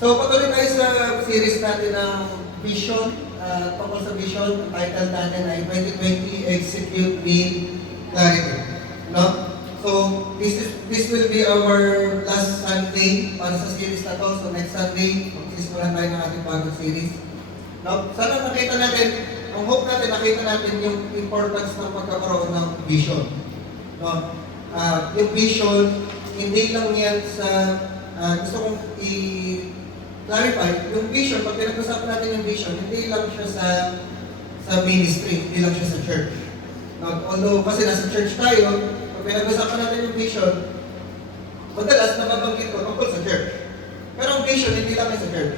So, patuloy tayo sa series natin ng Vision, tungkol sa Vision. Ang title natin ay 2020 Execute with Clarity. No? So, this will be our last Sunday para sa series na to. So, next Sunday, magsisimulan tayo ng ating bagong series. No? Sana nakita natin, ang hope natin, nakita natin yung importance ng pagkakaroon ng vision. No? Yung vision, hindi lang yan sa, gusto kong i-clarify, yung vision, pag pinag-usapan natin yung vision, hindi lang siya sa ministry, hindi lang siya sa church. No? Although, kasi nasa church tayo, pag pinag-usapan natin yung vision, madalas nababanggit ko tungkol sa church. Pero ang vision, hindi lang sa church.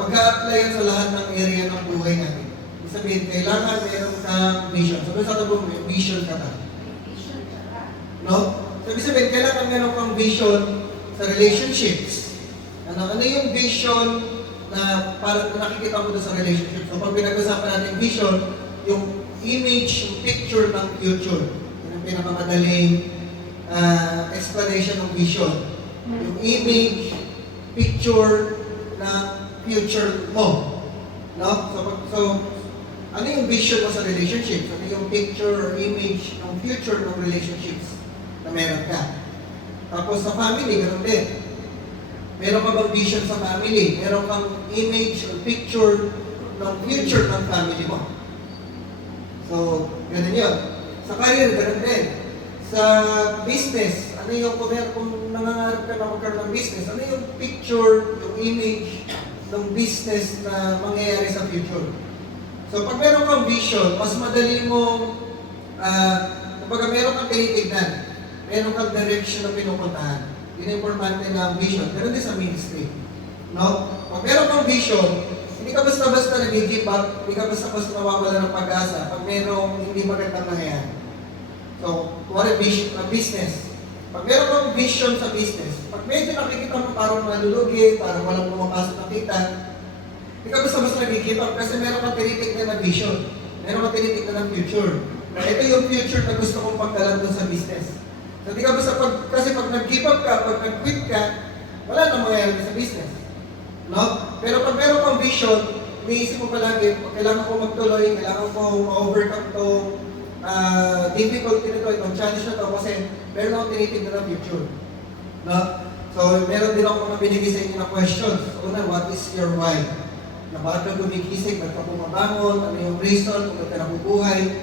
Pagka-apply yan sa lahat ng area ng buhay natin. Ibig sabihin, kailangan meron kang vision. So, doon sa tabong, may vision ka ba? No? So, ibig sabihin, kailangan meron kang vision sa relationships. Ano yung vision na parang nakikita mo doon sa relationship? So, pag pinag-usapan natin vision, yung image, yung picture ng future. Yan ang pinakamadaling explanation ng vision. Yung image, picture ng future mo. No? So, ano yung vision mo sa relationships? Ano yung picture or image ng future ng relationships na meron ka? Tapos sa family, ganoon din. Meron ka bang vision sa family? Meron kang image or picture ng future ng family mo? So, ganun yun. Sa career, ganoon din. Sa business, ano yung kung nangangarap ka na magkaroon ng business, ano yung picture, yung image ng business na mangyayari sa future? So, pag meron kang vision, mas madali mo, kapag meron kang tinitignan, meron kang direction na pinupuntahan. Yun ang importante ng vision. Meron din sa ministry. No? Pag meron kang vision, hindi ka basta-basta nag-give up, hindi ka basta-basta nawawala ng pag-asa pag merong hindi magandang nangyayari. So, kuwari business. Pag meron kang vision sa business, pag medyo nakikita mo parang malulugi, parang walang pumapasok na kita, hindi ka basta-basta nag-give up kasi meron kang tinitignan ng vision. Meron kang tinitignan ng future. Na ito yung future na gusto kong pagdalan doon sa business. So, di ka basta kasi pag nag-give up ka, pag nag-quit ka, wala na mangyayari sa business. No? Pero pag meron kang vision, iniisip mo palagi, kailangan ko magtuloy, kailangan ko ma-overcome to difficulty nito, itong challenge na to, kasi meron akong tinitignan ng future. No? So, meron din ako mga binigay sa inyo na questions. Una, what is your why? Na bakit ka gumigising, bakit ka bumabangon, ano yung reason, kung ka nabubuhay,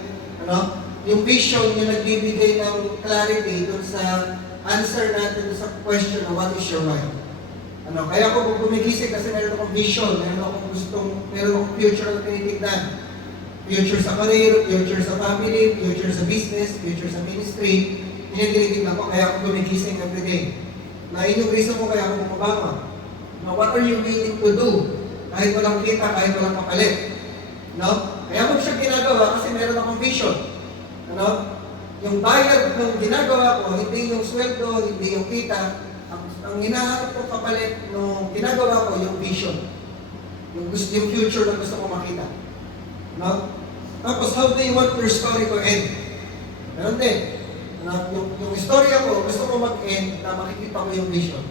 ano? Yung vision yung nagbibigay ng clarity dun sa answer natin sa question na what is your why. Ano, kaya ako gumigising kasi meron akong vision, meron akong future na tinitignan. Future sa career, future sa family, future sa business, future sa ministry. Yun yung tinitignan ko, kaya ako gumigising everyday. Na yung reason mo kaya ako bumabangon. Now, what are you willing to do? Kahit walang kita, kahit walang kapalit. No? Kaya ako siya ginagawa kasi meron akong vision. Ano? Yung bayad ng ginagawa ko, hindi yung sweldo, hindi yung kita. Ang hinahanap ko kapalit nung ginagawa ko, yung vision. Yung future na gusto ko makita. No? Tapos, how do you want your story to end? Meron din. Yung istorya ko, gusto ko mag-end na makikita ko yung vision.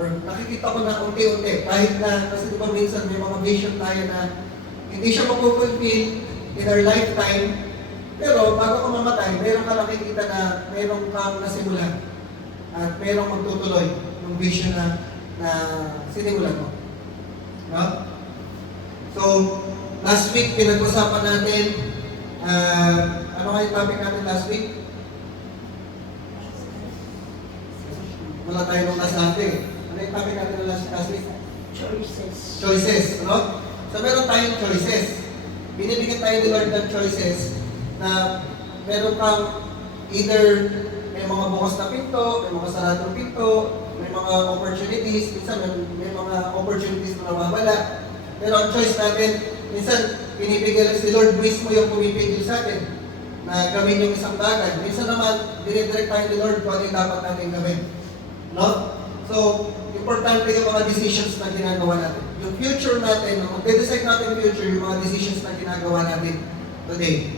Or nakikita ko na unti-unti. Kahit na, kasi diba minsan may mga vision tayo na hindi siya mapupulfill in our lifetime. Pero bago ka mamatay, meron ka nakikita na meron kang nasimulan at meron magtutuloy yung vision na sinimulan mo. No? So, last week, pinag-usapan natin, ano nga yung topic natin last week? Wala tayo nung last natin. Ano yung topic natin last week? Choices. Choices, ano? So, meron tayong choices. Binibigyan tayo ni Lord ng choices na meron kang either may mga bukas na pinto, may mga saradong pinto, may mga opportunities, minsan may mga opportunities na nawawala. Pero ang choice natin, minsan pinipigil si Lord mismo yung pumipigil sa atin na gawin yung isang bagay. Minsan naman, dinidirect tayo ni Lord kung ano yung dapat natin gawin. No? So, importante yung mga decisions na ginagawa natin. Yung future natin, mag-decide natin yung future, yung mga decisions na ginagawa natin today.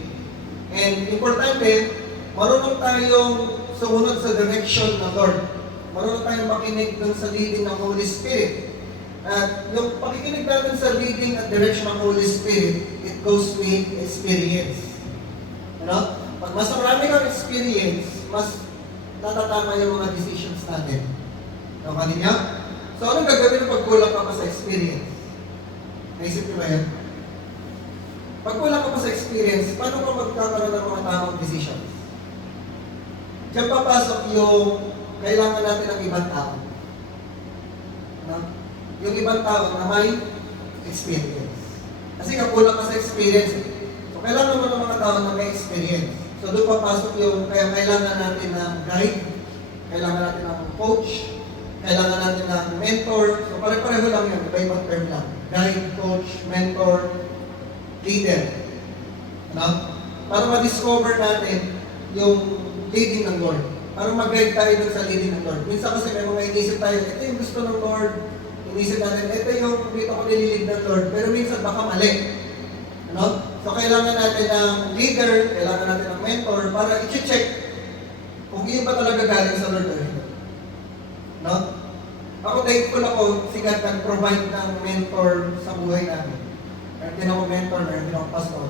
And importante, marunong tayong sumunod sa direction ng Lord. marunong tayong makinig dun sa leading ng Holy Spirit. At yung pakikinig natin sa leading at direction ng Holy Spirit, it goes with experience. Ano? Pag mas marami kang experience, mas natatama yung mga decisions natin. Ano kanina? So, anong gagawin pag kulang ka pa sa experience? Naisip niyo ba yan? Pag kulang ka pa sa experience, paano ka magkakaroon ng mga tamang decisions? Diyan papasok yung kailangan natin ng ibang tao. No? Yung ibang tao na may experience. Kasi kakulang ka sa experience. So, kailangan mo ng mga tao na may experience. So, doon papasok yung, kaya kailangan natin ng guide, kailangan natin ng coach, kailangan natin ng mentor. So, pare-pareho lang yun, iba-ibang term lang. Guide, coach, mentor, leader. Ano? Para ma-discover natin yung leading ng Lord. Para mag-guide tayo dun sa leading ng Lord. Minsan kasi may mga inisip tayo, ito yung gusto ng Lord. Inisip natin, ito yung dito ko nililid ng Lord. Pero minsan baka mali. Ano? So kailangan natin ng leader, kailangan natin ng mentor para i-check kung yun ba talaga galing sa Lord. No? Ako thankful ako, si God nag-provide ng mentor sa buhay namin. Meron din ako mentor, meron din ako pastor.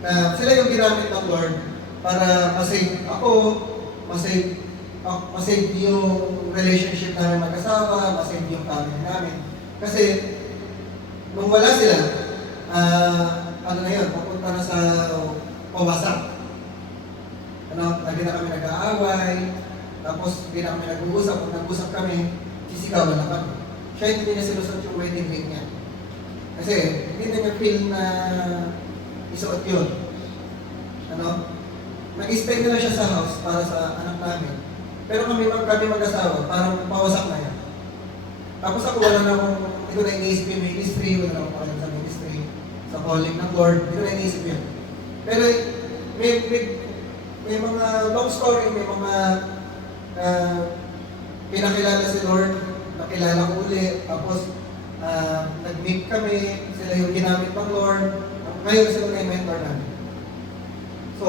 Na sila yung ginamit ng Lord para masave ako, masave yung relationship namin mag-asawa, masave yung family namin. Kasi, nung wala sila, ano na yun, papunta na sa pawasak. Lagi na kami nag-aaway, tapos hindi na kami nag-uusap. Kung nag-uusap kami, sisigawan na kami. Siya hindi niya sinusot yung wedding ring niya. Kasi, hindi na niya feel na isuot yun. Nag-stay na lang siya sa house para sa anak namin. Pero kami mag-asawa, parang pawasak na yan. Tapos ako wala na akong, hindi ko na iniisip yung ministry, wala na akong pakalan sa ministry, sa calling ng Lord, hindi ko na iniisip yun. Pero may mga long story, may mga pinakilala si Lord, nakilala ko ulit, tapos nag-meet kami, sila yung ginamit ng Lord, ngayon sila na yung mentor namin. So,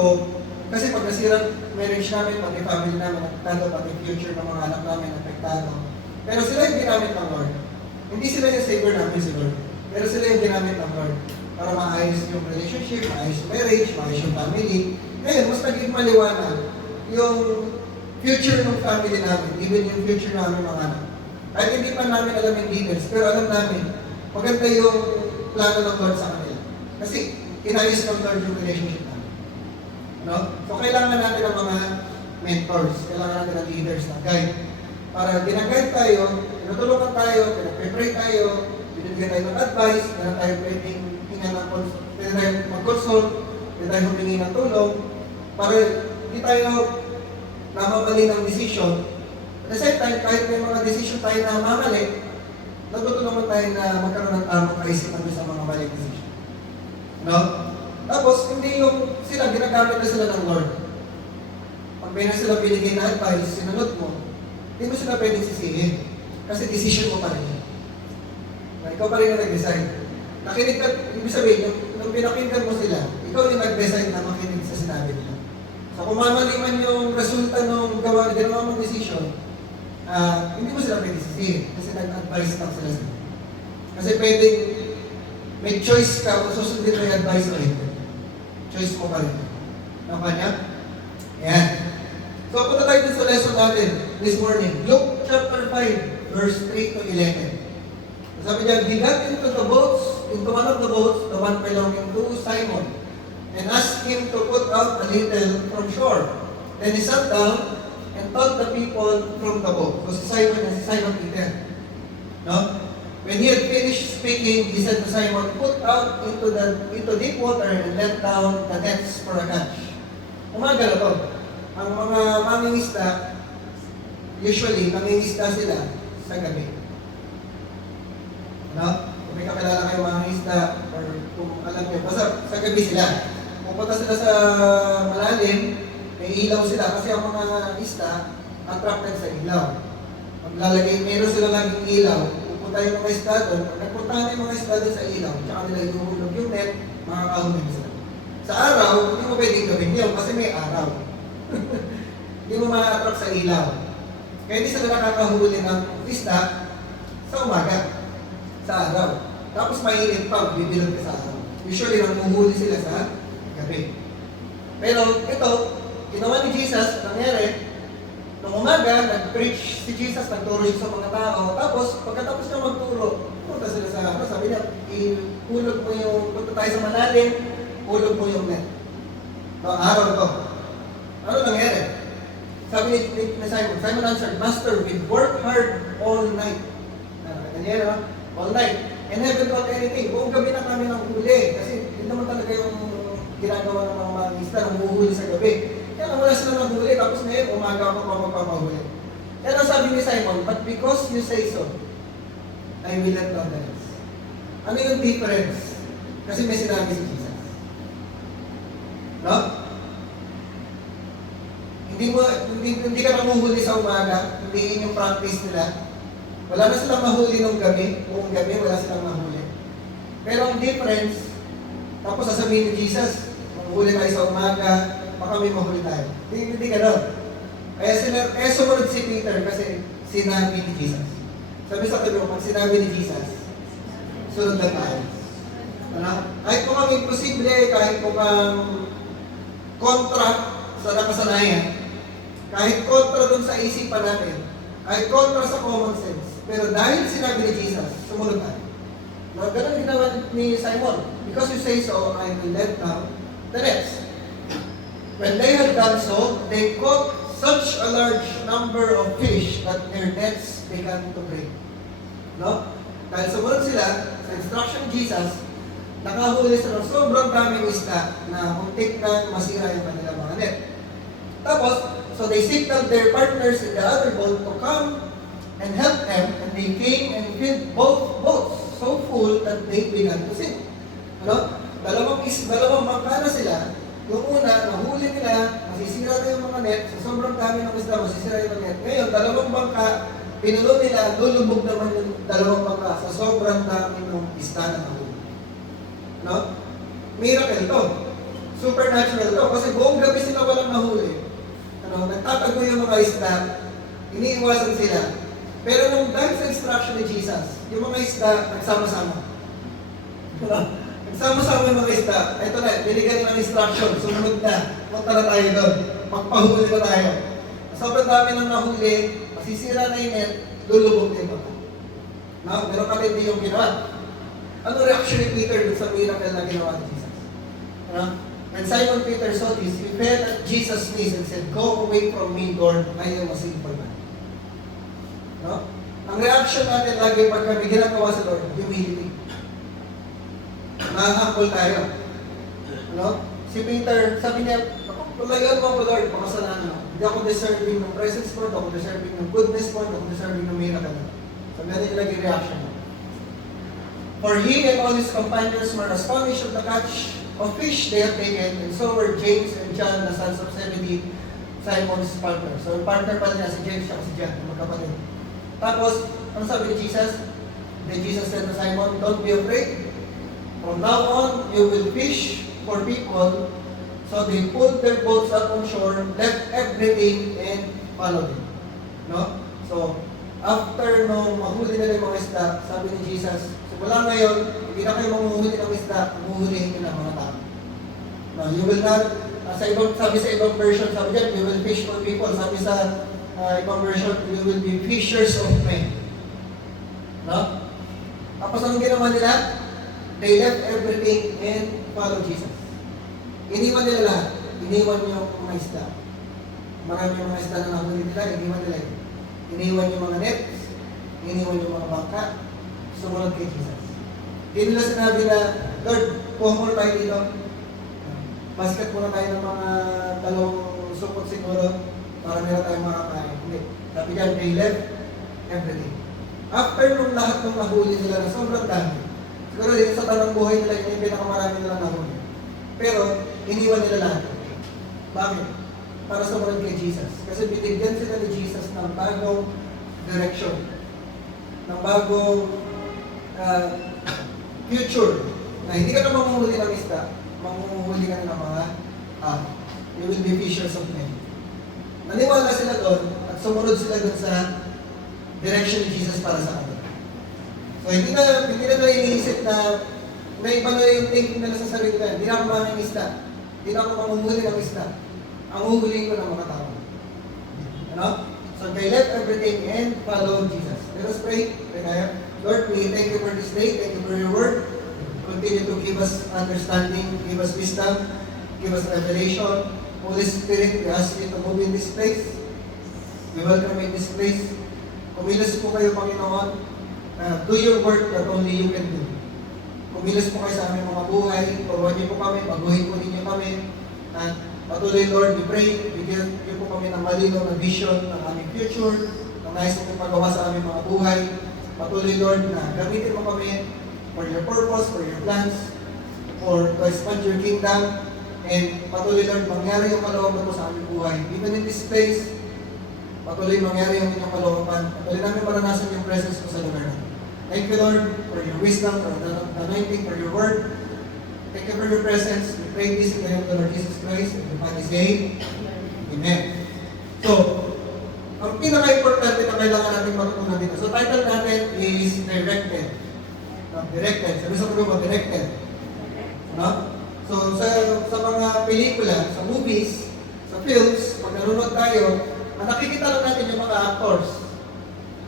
kasi pag nasirang marriage namin, pati family namin apektado, pati future ng mga anak namin apektado. Pero sila yung ginamit ng Lord. Hindi sila yung savior namin si Lord. Pero sila yung ginamit ng Lord para maayos yung relationship, maayos yung marriage, maayos yung family. Ngayon, mas naging maliwanag yung future ng family namin, even yung future namin mga anak. Kahit hindi pa namin alam yung details, pero alam namin, maganda yung plano ng Lord sa kanila. Kasi inayos ng Lord yung relationship namin. So, kailangan natin ng mga mentors, kailangan natin ng leaders na guide. Para ginaguide tayo, tinutulungan tayo, pinag-pray tayo, binibigyan tayo ng advice, meron tayo pwedeng pwede tayo mag-consult, pwede tayo humingi ng tulong, para hindi tayo namamali ng decision. At the same time, kahit may mga decision tayo na mamali, natutulungan tayo na magkaroon ng tamang kaisipan sa mga maling decision. Tapos, hindi yung sila, ginagamit na sila ng Lord. Pag may na sila binigay na advice, sinunod mo, hindi mo sila pwedeng sisihin. Kasi decision mo pa rin. Ikaw pa rin na nag-decide. Nakinig ka, ibig sabihin, nung pinakinggan mo sila, ikaw yung nag-decide na makinig sa sinabi nila. So, kung mamali man yung resulta ng ginawa mong decision, hindi mo sila pwedeng sisihin. Kasi nag-advise lang sila sila. Kasi pwedeng, may choice ka kung susundin mo yung advice o hindi. Choice mo pa rin. Ano kanya? Ayan. So, punta tayo sa lesson natin this morning. Luke chapter 5, verse 3 to 11. Sabi niya, he got into one of the boats, the one belonging to Simon, and asked him to put out a little from shore. Then he sat down and taught the people from the boat. So, si Simon Peter. When he had finished speaking, he said to Simon, put out into deep water and let down the nets for a catch. Umaga na to. Ang mga mangingisda, usually, mangingisda sila sa gabi. Kung may kakilala kayo mangingisda, or kung alam nyo, basta sa gabi sila. Pupunta sila sa malalim, may ilaw sila, kasi ang mga isda, attracted sa ilaw. Meron sila laging ilaw, pupunta yung mga isda doon, pag nagpunta na yung mga isda doon sa ilaw, tsaka nila ihuhulog yung net, makakahulog sila. Sa araw, hindi mo pwedeng gawin yun kasi may araw. Hindi mo ma-attract sa ilaw. Kaya hindi sila nakakahuli ng isda sa umaga, sa araw. Tapos mainit pa, bibilog ka sa araw. Usually, nanguhuli sila sa gabi. Pero ito, ginawa ni Jesus, nangyari, nung umaga, nag-preach si Jesus, nagturo siya sa mga tao. Tapos, pagkatapos niya magturo, punta sila sa ano, sabi niya, ihulog mo yung, punta tayo sa malalim, hulog mo yung net. No, araw to. Ano nangyari? Sabi ni Simon, Simon answered, Master, we worked hard all night. Nangyari ba? All night. And haven't got anything. Buong gabi na kami nang huli. Kasi hindi naman talaga yung ginagawa ng mga isda, nanguhuli sa gabi. Kaya wala sila nang huli. Tapos ngayon, umaga ako pa magpapahuli. Kaya ang sabi ni Simon, but because you say so, I will let down the nets. Ano yung difference? Kasi may sinabi si Jesus. No? Hindi ka nanguhuli sa umaga, hindi yun yung practice nila. Wala na silang mahuli nung gabi, buong gabi wala silang mahuli. Pero ang difference, tapos sasabihin ni Jesus, manghuli tayo sa umaga, baka may mahuli tayo. Hindi gano'n. Kaya sumunod si Peter kasi sinabi ni Jesus. Sabi sa kanya, pag sinabi ni Jesus, sunod na tayo. Ano? Kahit kung ang imposible, kahit kung ang kontra sa nakasanayan, kahit kontra dun sa isipan natin, kahit kontra sa common sense, pero dahil sinabi ni Jesus, sumunod tayo. No, ganun ginawa ni Simon. Because you say so, I will let down the nets. When they had done so, they caught such a large number of fish that their nets began to break. No? Dahil sumunod sila sa instruction ni Jesus, nakahuli sila ng sobrang daming isda na muntik na masira yung kanilang mga net. Tapos, so they signaled their partners in the other boat to come and help them, and they came and filled both boats so full that they began to sink. Ano? Dalawang bangka na sila. Yung una, nahuli nila, masisira na yung mga net, sa sobrang dami ng isda, masisira yung mga net. Ngayon, dalawang bangka, pinulo nila, lulubog naman yung dalawang bangka sa sobrang dami ng isda na nahuli. No? Miracle to. Supernatural to. Kasi buong gabi sila walang nahuli. Ano, nagtatago yung mga isda, iniiwasan sila. Pero nung dahil sa instruction ni Jesus, yung mga isda nagsama-sama. Nagsama-sama yung mga isda. Ito na, binigyan ng instruction, sumunod na. Punta na tayo doon. Magpahuli na tayo. Sobrang dami nang nahuli, masisira na yung net, lulubog din ako. No? Pero katindi yung ginawa. Ano reaction ni Peter dun sa miracle na ginawa ni Jesus? Ano? When Simon Peter saw this, he fell at Jesus' knees and said, Go away from me, Lord, I am a sinful man. No? Ang reaction natin lagi pag kami ginagawa sa Lord, humility. Nakahambol tayo. No? Si Peter, sabi niya, palayan mo ako, Lord, makasalanan ako. Hindi ako deserving ng presence mo, hindi ako deserving ng goodness mo, hindi ako deserving ng miracle mo. So, ganun yung naging reaction mo. For he and all his companions were astonished at the catch of fish they had taken, and so were James and John, the sons of Zebedee, Simon's partner. So, yung partner pala niya si James at si John, magkapatid. Tapos, ano sabi ni Jesus? Then Jesus said to Simon, Don't be afraid. From now on, you will fish for people. So they pulled their boats up on shore, left everything, and followed him. No? So, after nung mahuli nila yung mga isda, sabi ni Jesus, simula ngayon, hindi na kayo manguhuli ng isda, manguhulihin nyo ng mga tao. No, you will not, sabi sa ibang version, sabi dyan, you will fish for people. Sabi sa ibang version, you will be fishers of men. No? Tapos anong ginawa nila? They left everything and followed Jesus. Iniwan nila lahat. Iniwan yung mga isda. Marami yung mga isda na nahuli nila, iniwan nila. Iniwan yung mga nets, iniwan yung mga bangka, sumunod kay Jesus. Hindi nila sinabi na, Lord, kuha tayo dito. Basket muna tayo ng mga dalawang supot siguro para meron tayong makakain. Hindi. Sabi niya, they left everything. After nung lahat ng nahuli nila na sobrang dami, siguro din sa tanong buhay nila, yun yung pinakamarami nila nahuli. Pero, iniwan nila lahat. Bakit? Para sumunod kay Jesus. Kasi binigyan sila ni Jesus ng bagong direction. Ng bagong future. Na hindi ka na manguhuli ng isda, manguhuli ka na ng mga you will be fishers of men. Naniwala sila doon, at at sumunod sila dun sa direction ni Jesus para sa kanila. So hindi na iniisip na iba na yung thinking nila sa sarili nila. Hindi na ako mangingisda. Hindi na ako mamumuli ng isda. Ang huhulihin ko ng mga tao. Ano? So they left everything and followed Jesus. Let us pray. Pray tayo. Lord, we thank you for this day. Thank you for your word. Continue to give us understanding, give us wisdom, give us revelation. Holy Spirit, we ask you to move in this place. We welcome in this place. Kumilos po kayo, Panginoon. Do your work that only you can do. Kumilos po kayo sa aming mga buhay. Turuan niyo po kami, baguhin po ninyo kami. At patuloy, Lord, we pray, bigyan niyo po kami ng malinaw na vision ng aming future, ng nais mong pagawa sa aming mga buhay. Patuloy, Lord, na gamitin mo kami for your purpose, for your plans, to expand your kingdom. And patuloy, Lord, mangyari yung kalooban mo sa aming buhay. Even in this place, patuloy mangyari yung inyong kalooban. Patuloy namin maranasan yung presence mo sa lugar natin. Thank you, Lord, for your wisdom, for the anointing, for your word. Thank you for your presence. We pray this in the name of the Lord Jesus Christ. In the Father's name. Amen. So, ang pinaka-importante na kailangan natin matutunan dito. So, title natin is Directed. Directed. Sabi sa grupo, Directed. No? So, sa mga pelikula, sa movies, sa films, pag nanonood tayo, ang nakikita lang natin yung mga actors.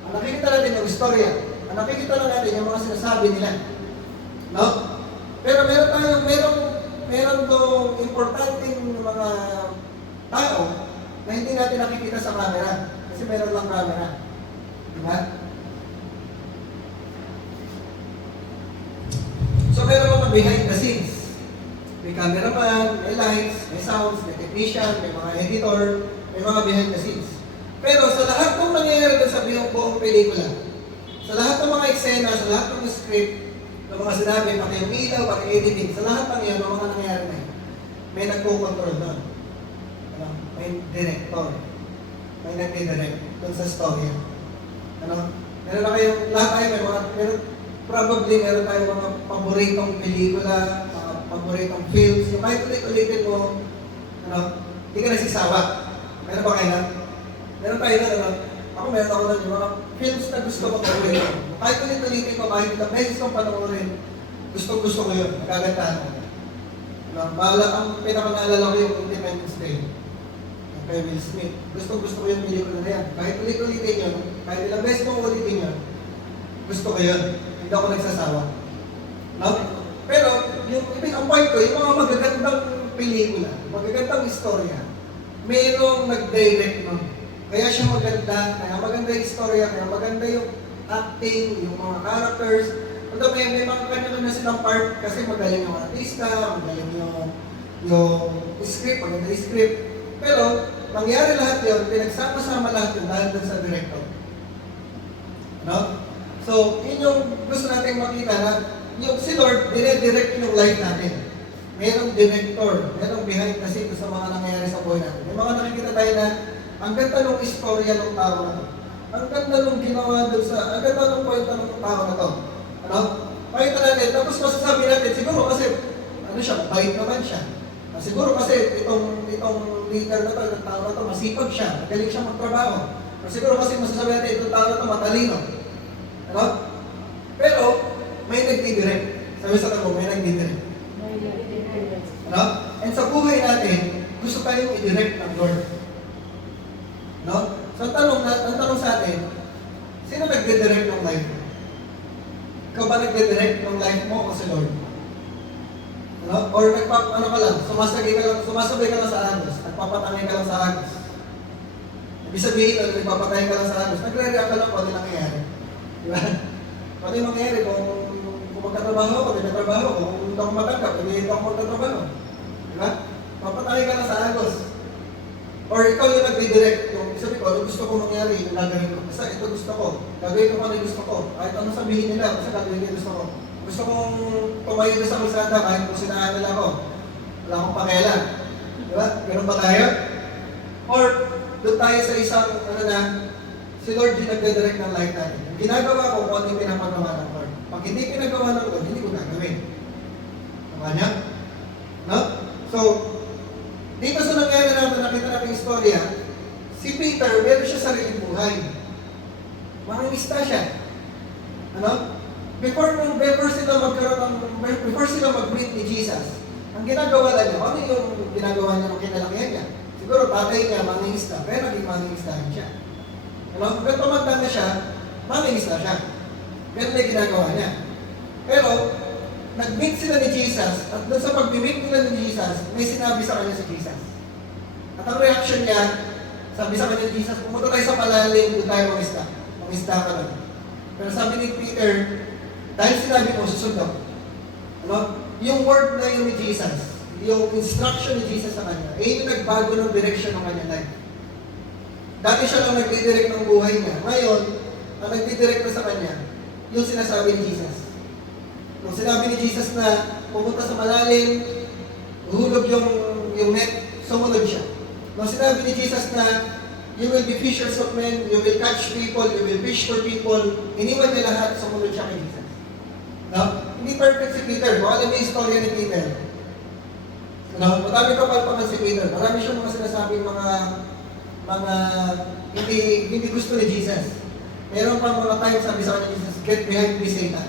Ang nakikita natin yung istorya. Ang nakikita lang natin yung mga sinasabi nila. No? Pero meron tong importanteng mga tao na hindi natin nakikita sa camera. Kasi meron lang camera. Diba? So meron mga behind the scenes. May cameraman, may lights, may sounds, may technician, may mga editor, may mga behind the scenes. Pero sa lahat ng nangyayari sa buong pelikula, sa lahat ng mga eksena, sa lahat ng script, ng mga sinabi, pati yung ilaw, pati editing, sa lahat ng yan, ng mga nangyayari na yun, may nagko-control doon. Ano? May director. May nagdi-direct doon sa story. Ano? Meron na kayong, lahat tayo probably meron tayong mga paboritong pelikula, mga paboritong films, yung kahit ulit-ulitin mo, ano, hindi ka nasisawa. Meron ba kayo na? Meron tayo na, ano? Ako meron ako na yung mga films na gusto ko panoorin. Kahit ulit-ulitin ko, kahit ilang beses kong panoorin, gusto ko yun, nagagandahan ko. Ang pinakanaalala ko yung Independence Day. Yung kay Will Smith. Gusto ko yung pelikula na yan. Kahit ulit-ulitin yun, kahit ilang beses kong ulitin yun, gusto ko yun. Hindi ako nagsasawa. No? Pero, ang point ko, yung mga magagandang pelikula, magagandang istorya, mayroong nag-direct nun. Kaya siya maganda, kaya maganda yung istorya, kaya maganda yung acting, yung mga characters. Although may mga kanya na silang part kasi magaling yung artista, magaling yung script, maganda yung script. Pero, mangyari lahat yun, pinagsama-sama lahat yun dahil dun sa director. No? So, yun yung gusto natin makita na yung si Lord, dire-direct yung life natin. Merong director, merong behind the scenes sa mga nangyayari sa buhay natin. May mga nakikita tayo na ang ganda ng istorya ng tao na to. Ang ganda ng ginawa doon ang ganda ng kwento ng tao na to. Ano? Pakita natin, tapos masasabi natin, siguro kasi, bait naman siya. Siguro kasi itong leader na to, itong tao na to, masipag siya, magaling siya magtrabaho. Siguro kasi masasabi natin, itong tao na to, matalino. Ano? Pero, may nagdidirect. Sabi sa tanong, may nagdidirect. Ano? And sa buhay natin, gusto tayong i-direct ng Lord. No? So, ang tanong sa atin, sino nagdidirect ng life mo? Ikaw ba nagdidirect ng life mo o si Lord? Ano? Or sumasabay ka lang sa agos, nagpapatangay ka lang sa agos. Ibig sabihin na nagpapatangay ka lang sa agos, nagre-react ka lang kung ano nangyayari. Di ba? Kung ano yung mangyayari, kung magkatrabaho ako, nagkatrabaho ako, kung hindi ako matanggap, hindi ako magkatrabaho. Di ba? Papatangay ka lang sa agos. Or ikaw yung nagdidirect, yung sabi ko, ano gusto ko mangyari, yung gagawin ko. Basta ito gusto ko, gagawin ko kung ano yung gusto ko. Kahit anong sabihin nila, basta gagawin ko yung gusto ko. Gusto kong tumayo na sa kalsada kahit kung sinaan nila ako. Wala akong pakialam. Di ba? Ganun ba tayo? Or doon tayo sa isang, si Lord yung nagdidirect ng life natin. Yung ginagawa ko kung ano yung pinapagawa ng Lord. Pag hindi pinagawa ng Lord, hindi ko gagawin. Tama niya? No? So, dito sa nangyari natin, nakita natin istorya, si Peter, meron siya sariling buhay. Mangingista siya. Ano? Before sila mag-meet ni Jesus, ang ginagawa na niya, ano yung ginagawa niya ng kinalakihan niya? Siguro tatay niya mangingista, pero naging mangingista rin siya. Ano? Pero tumanda na siya, mangingista siya. Ganun na ginagawa niya. Pero, nag-meet sila ni Jesus, at doon sa pag-meet nila ni Jesus, may sinabi sa kanya si Jesus. At ang reaction niya, sabi sa kanya ni Jesus, pumunta tayo sa malalim, doon tayo mangista. Mangista ka lang. Pero sabi ni Peter, dahil sinabi mo, susundok. Ano? Yung word na yun ni Jesus, yung instruction ni Jesus sa kanya, yung nagbago ng direction ng kanyang life. Dati siya lang nagdidirect ng buhay niya. Ngayon, ang nagdidirect na sa kanya, yung sinasabi ni Jesus. Nung sinabi ni Jesus na pumunta sa malalim, hulog yung net, sumunod siya. Nung sinabi ni Jesus na you will be fishers of men, you will catch people, you will fish for people, iniwan niya lahat, sumunod siya kay Jesus. No? Hindi perfect si Peter. Kung alam niyo yung istorya ni Peter, no? Madami kapalpakan si Peter. Marami siyang mga sinasabing mga hindi gusto ni Jesus. Meron pa mga times sabi sa kanya ni Jesus, get behind me, Satan.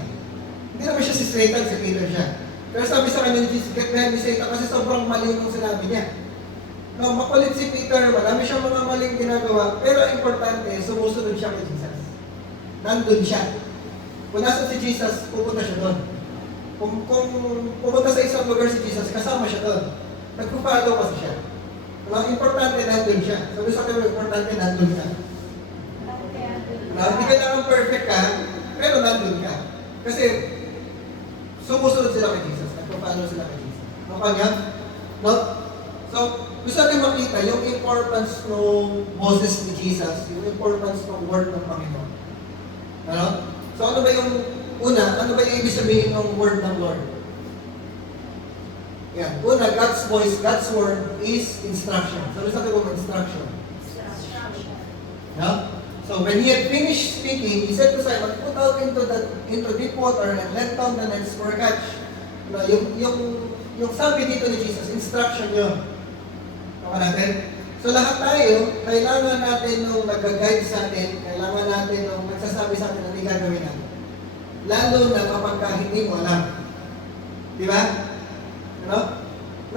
Hindi naman siya si Satan, si Peter siya. Pero sabi sa kanya ni Jesus, get behind me, Satan, kasi sobrang mali yung sinabi niya. No, makulit si Peter, marami siyang mga maling ginagawa, pero importante, sumusunod siya kay Jesus. Nandun siya. Kung nasa si Jesus, pupunta siya doon. Kung pupunta sa isang lugar si Jesus, kasama siya doon. Nagpo-follow kasi siya. Ang importante, nandun siya. Sabi sa akin, importante, nandun ka. Hindi kailangan perfect ka, pero nandun ka. Kasi, sumusunod sila kay Jesus. Nagpo-follow sila kay Jesus. No, kanya? No? So, gusto natin makita yung importance ng boses ni Jesus, yung importance ng word ng Panginoon. Ano? So, ano ba yung una? Ano ba yung ibig sabihin ng word ng Lord? Yan. Una, God's voice, God's word is instruction. Sabi sa atin kung instruction. No? So, when he had finished speaking, he said to Simon, put out into deep water and let down the nets for a catch. No, yung sabi dito ni Jesus, instruction yun. Natin? So lahat tayo, kailangan natin nung nag-guide sa atin, kailangan natin nung nagsasabi sa atin na hindi gagawin natin. Lalo na kapag hindi mo alam. Di ba? Ano?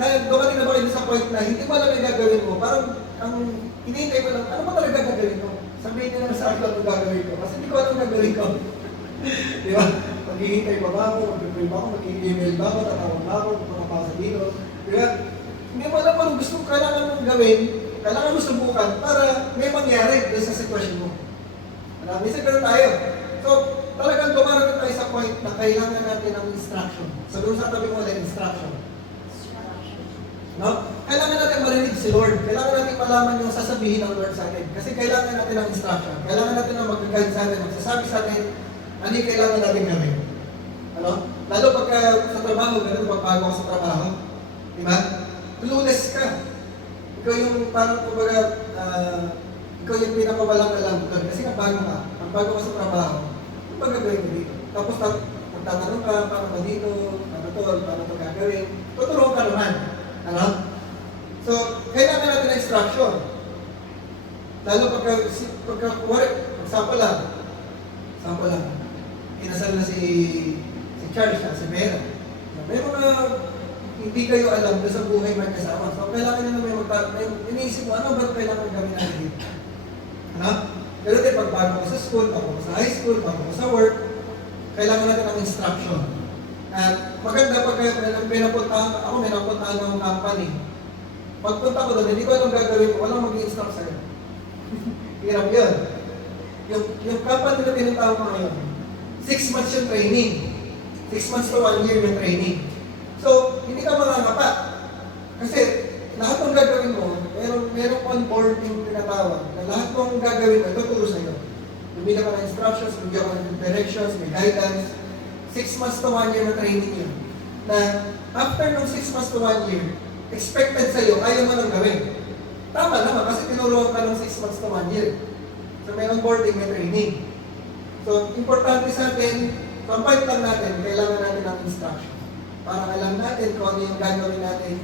Dumating na ba kayo sa point na hindi mo alam yung gagawin mo, parang ang hinihintay mo lang, ano ba talaga gagawin ko? Sabihin niyo naman sa akin ang gagawin ko, kasi hindi ko alam ang gagawin ko. Di ba? Maghihintay pa ba ako, mag-pray ba ako, mag-email ba ako, tatawag ba ako, magpapasa dito. Di ba? Hindi mo alam kung gusto kailangan mong gawin, kailangan mo subukan para may mangyari doon sa sitwasyon mo. Minsan ganun tayo. So, talagang dumarating tayo sa point na kailangan natin ng instruction. So, doon sa tabi mo na instruction. No? Kailangan natin marinig si Lord. Kailangan natin malaman yung sasabihin ng Lord sa atin. Kasi kailangan natin ng instruction. Kailangan natin ng mag-guide sa atin, magsasabi sa atin, ano yung kailangan natin gawin. Ano? Lalo pagka sa trabaho, ganun pagbago ka sa trabaho. Diba? Clueless ka. Ikaw yung parang kumbaga, ikaw yung pinakawalang alam doon. Kasi bago ka. Ang bago ka sa trabaho, ano ba gagawin mo dito? Tapos magtatanong ka, paano ba dito, paano ito gagawin. Tuturuan ka naman. Ano? So, kailangan natin ng instruction. Lalo sample lang. Kinasal na si Charles, si Vera. May mga hindi kayo alam doon sa buhay mag-asawa. So, kailangan nyo may iniisip mo, ano ba kailangan gawin natin dito? Ano? Pero din, pag bago ko sa school, bago ko sa high school, bago ko sa work, kailangan natin ng instruction. At maganda pag may napuntahan ng company. Pagpunta ko doon, hindi ko alam gagawin ko, walang mag-i-instruct sa'yo. Hirap yun. Yung company na pinuntahan ko ngayon, 6 months yung training. 6 months to 1 year yung training. So, hindi ka mangangapa. Kasi, lahat ng gagawin mo, merong on board yung tinatawag, na lahat ng gagawin mo, tuturo sa'yo. Bumila ka ng instructions, bigyan ka ng directions, may guidance. 6 months to 1 year na training yun. Na, after ng 6 months to 1 year, expected sa'yo, ayaw mo nang gawin. Tama naman, kasi tinuruan ka ng 6 months to 1 year. So, may onboarding, may training. So, importante sa atin, pang-point lang natin, kailangan natin ng instruction. Para alam natin kung ano yung gagawin natin.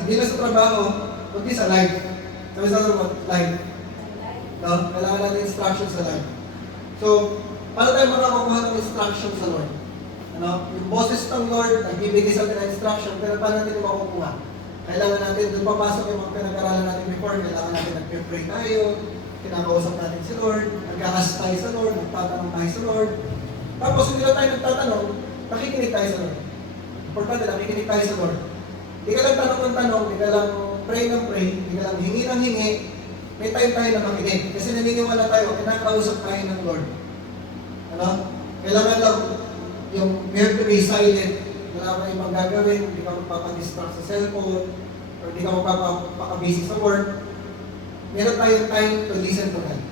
Hindi na sa trabaho, kundi sa life. Sabi sa life. No? Kailangan natin instruction sa Lord. So, paano tayo makakuha ng instruction sa Lord? Ano? Yung boses ng Lord, nagbibigay sa atin ng instruction, pero paano natin yung makukuha? Kailangan natin, doon papasok yung mga pinag-aralan natin before, kailangan natin nag-pray tayo, kinakausap natin si Lord, nagkakas tayo sa Lord, nagtatanong tayo sa Lord. Tapos hindi lang tayo nagtatanong, nakikinig tayo sa Lord. Importante, nakikinig tayo sa Lord. Hindi ka lang tanong ng tanong, hindi ka lang pray ng pray, hindi ka lang hingi ng hingi, may time tayo na makinig. Kasi naniniwala tayo, kinakausap tayo ng Lord. Ano? Kailangan lang yung we have to be silent. Wala ka ibang gagawin, hindi ka magpapadistract sa cellphone, or hindi ka magpapakabisi sa work. Meron tayong time to listen to God.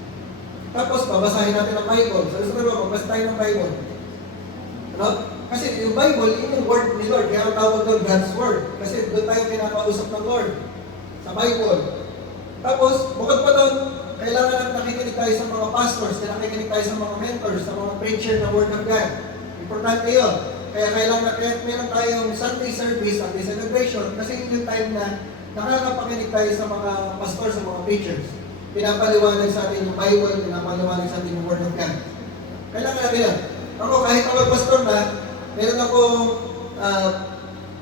Tapos, babasahin natin ang Bible. So, gusto ko, magbasa tayo ng Bible. Ano? Kasi yung Bible, yun yung word ni Lord. Kaya ang tawag doon, God's Word. Kasi doon tayo kinakausap ng Lord. Sa Bible. Tapos, bukod pa doon, kailangan natin nakikinig tayo sa mga pastors, nakikinig tayo sa mga mentors, sa mga preacher ng Word of God. Importante yun. Kaya kailangan, kaya meron tayong Sunday service, Sunday celebration, kasi yun yung time na nakakapakinig tayo sa mga pastors, sa mga preachers. Pinapaliwanag sa atin yung Bible, pinapaliwanag sa atin yung Word of God. Kailangan natin yan. Ako, kahit ako pastor na, meron ako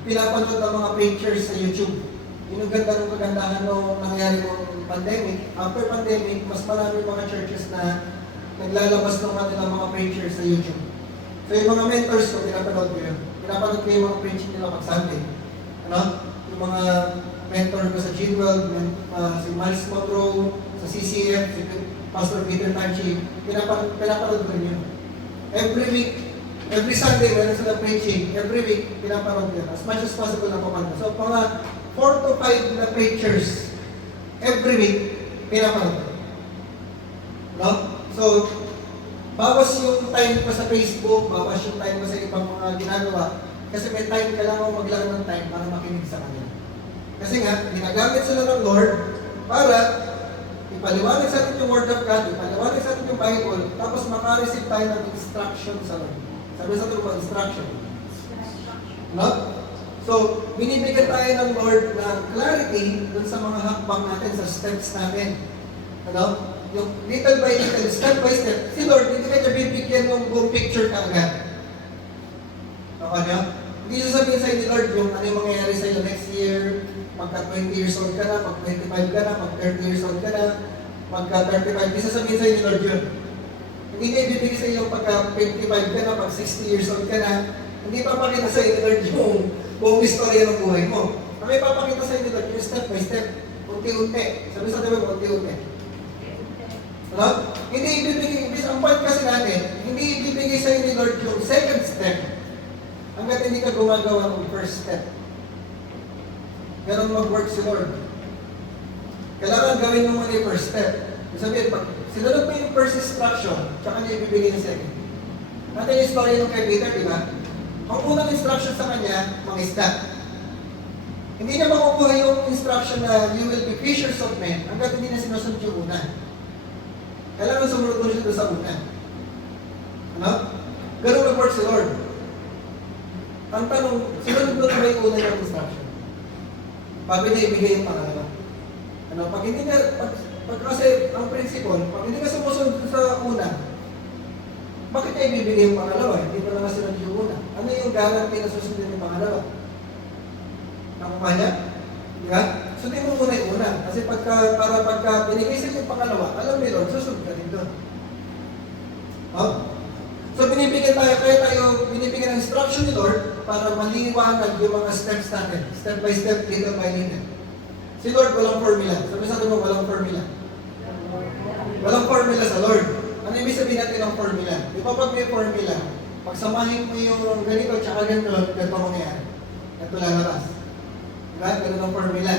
pinapanood ng mga preachers sa YouTube. Yun yung ganda ng kagandahan nung nangyari ng pandemic. After pandemic, mas marami mga churches na naglalabas ng kanilang mga preachers sa YouTube. So yung mga mentors ko, pinapanood ko yun. Pinapanood ko yung mga preaching nila pag Sunday. Ano? Yung mga mentor ko sa G12, si Miles Monroe, sa CCF, si Pastor Peter Tanchi, pinapanood ko yun. Every week, every Sunday, meron sila preaching. Every week, pinapanood yun. As much as possible na papanood. So, mga 4 to 5 na preachers, every week, pinapanood. No? So, bawas yung time ko sa Facebook, bawas yung time ko sa ibang mga ginagawa. Kasi may time, kailangan mo maglaan ng time para makinig sa kanila. Kasi nga, ginagamit sila ng Lord para ipaliwanag sa atin yung Word of God, ipaliwanag sa atin yung Bible, tapos makareceive tayo ng instruction sa Lord. Sabi sa ito ba, instruction? No? So, binibigyan tayo ng Lord ng clarity dun sa mga hakbang natin, sa steps natin. Ano? Yung little by little, step by step, si Lord, hindi ka niya bibigyan ng buong picture ka agad. Okay niya? Hindi siya sabihin sa'yo ni Lord yung ano yung mangyayari sa'yo next year, pagka 20 years old ka na, pag 25 ka na, pag 30 years old ka na, pagka 35, hindi sasabihin sa'yo ni Lord yun. Hindi niya ibibigay sa'yo yung pagka 25 ka na, pag 60 years old ka na, hindi papakita sa'yo ni Lord yung buong istorya ng buhay mo. Ang may papakita sa'yo ni Lord yung step by step, unti-unti. Sabi sa diba, unti-unti. Ano? Hindi ibibigay, ang point kasi natin, hindi ibibigay sa'yo ni Lord yung second step, hanggat hindi ka gumagawa ng first step. Ganon mag-work si Lord. Kailangan gawin mo muna yung first step. Sabihin, pag sinunod mo yung first instruction, tsaka niya ibibigay yung second. Natin yung story ng kay Peter, di ba? Ang unang instruction sa kanya, mangisda. Hindi niya makukuha yung instruction na you will be fishers of men hanggat hindi na sinusunod yung una. Kailangan sumunod mo siya doon sa una. Ano? Ganon mag-work si Lord. Ang tanong, sinunod mo na ba yung una yung instruction? Bago niya ibigay yung pangalawa. Ano, pag hindi ka, pag kasi ang principle, pag hindi ka sumusunod sa una, bakit niya ibibigay yung pangalawa? Hindi mo na nasunod yung una. Ano yung guarantee na susundin yung pangalawa? Nakuha niya? Di ba? Sundin mo muna yung una. Kasi para pagka binigay sa yung pangalawa, alam ni Lord, susunod ka din doon. Oh? So binibigyan tayo, kaya tayo binibigyan ng instruction ni Lord para maliwanag yung mga steps natin. Step by step, little by little. Si Lord walang formula. Sabi sa atin mo, walang formula. Walang formula sa Lord. Ano ibig sabihin natin ng formula? Di ba pag may formula, pagsamahin mo yung ganito, tsaka ganito, ganito mangyayari. Ganito lalabas. Diba? Ganito ang formula.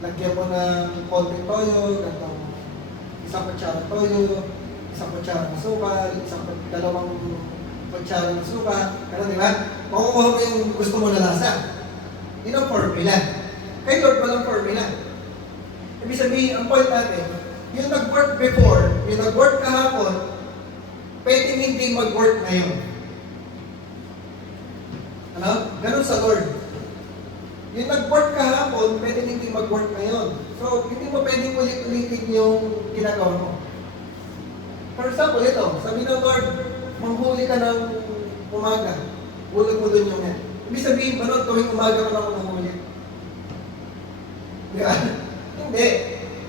Lagyan mo ng konting toyo, ganito, isang kutsara toyo, isang kutsara ng sukal, dalawang kutsara ng suka, pero di ba? Makukuha mo yung gusto mo na lasa. Yun ang formula. Kay Lord, walang formula. Ibig sabihin, ang point natin, yung nag-work before, yung nag-work kahapon, pwedeng hindi mag-work ngayon. Ano? Ganun sa Lord. Yung nag-work kahapon, pwedeng hindi mag-work ngayon. So, hindi mo pwedeng ulit-ulitin yung ginagawa mo. For example, ito, sabi ng Lord, manghuli ka ng umaga. Hulog mo dun yung net. Ibig sabihin ba nun, tuwing umaga ka na manghuli? Di ba? Hindi.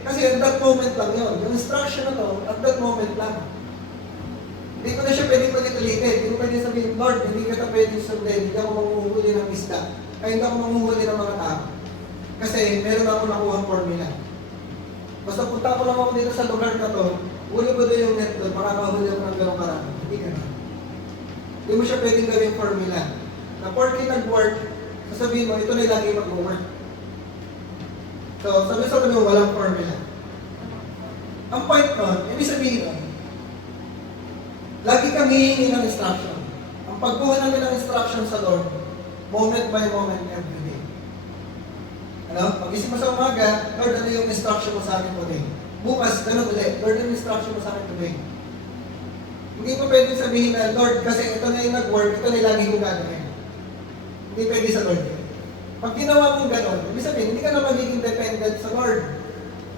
Kasi at that moment lang yun. Yung instruction na to, at that moment lang. Hindi ko na siya pwedeng ulit-ulitin. Hindi ko pwedeng sabihin, Lord, hindi ka na pwedeng sundin. Hindi ako manguhuli ng isda. Kaya hindi ako manguhuli ng mga tao. Kasi meron ako nakuha formula. Basta punta ko lang ako dito sa lugar na to, ulo ko doon yung net doon, makakahuli ako ng gano'ng karami. Hindi ka na. Hindi mo siya pwedeng gawing formula. Na porky nag-work, sasabihin mo, ito na yung lagi mag-work. So, sabi mo, walang formula. Ang point nun, ibig sabihin nun, lagi kang hihingi ng instruction. Ang pagkuha namin ng instruction sa Lord, moment by moment, every day. Ano? Pag-isip mo sa umaga, Lord, ano yung instruction mo sa akin today? Bukas, ganun ulit, Lord, ano yung instruction mo sa akin today? Hindi ko pwedeng sabihin na, Lord, kasi ito na yung nag-work, ito na yung lagi kong gagawin. Hindi pwede sa Lord. Pag ginawa mong gano'n, ibig sabihin, hindi ka na magiging dependent sa Lord.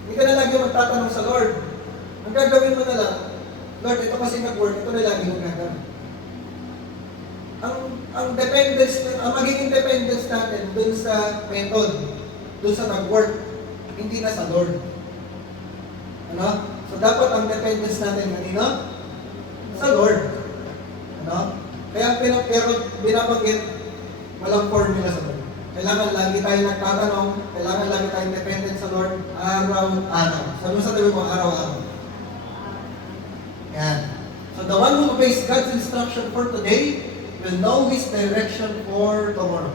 Hindi ka na lagi magtatanong sa Lord. Ang gagawin mo na lang, Lord, ito kasi nag-work, ito na lagi kong gagawin. Ang dependence, ang magiging dependence natin dun sa method, dun sa nag-work, hindi na sa Lord. Ano? So dapat ang dependence natin kanino? Sa Lord. Ano? Kaya binabanggit, walang formula sa Lord. Kailangan lagi tayo nagtatanong, kailangan lagi tayong dependent sa Lord, araw-araw. Sabi mo sa tabi mo, araw-araw. Yan. So the one who obeys God's instruction for today will know His direction for tomorrow.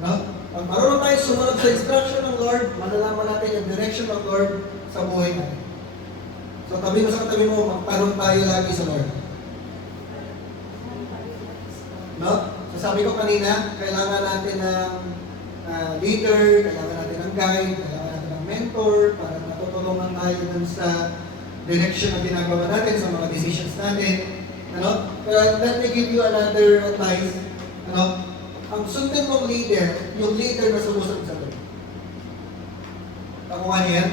No? Pag marunong tayo sumunod sa instruction ng Lord, malalaman natin yung direction ng Lord sa buhay natin. So tabi mo sa katabi mo, magtanong tayo lagi sa Lord. No? So sabi ko kanina, kailangan natin ng leader, kailangan natin ng guide, kailangan natin ng mentor, para natutulungan tayo dun sa direction na ginagawa natin sa mga decisions natin. Ano? Pero let me give you another advice. Ano? Ang sundin mong leader, yung leader na sumusunod sa Lord. Nakuha niya yan?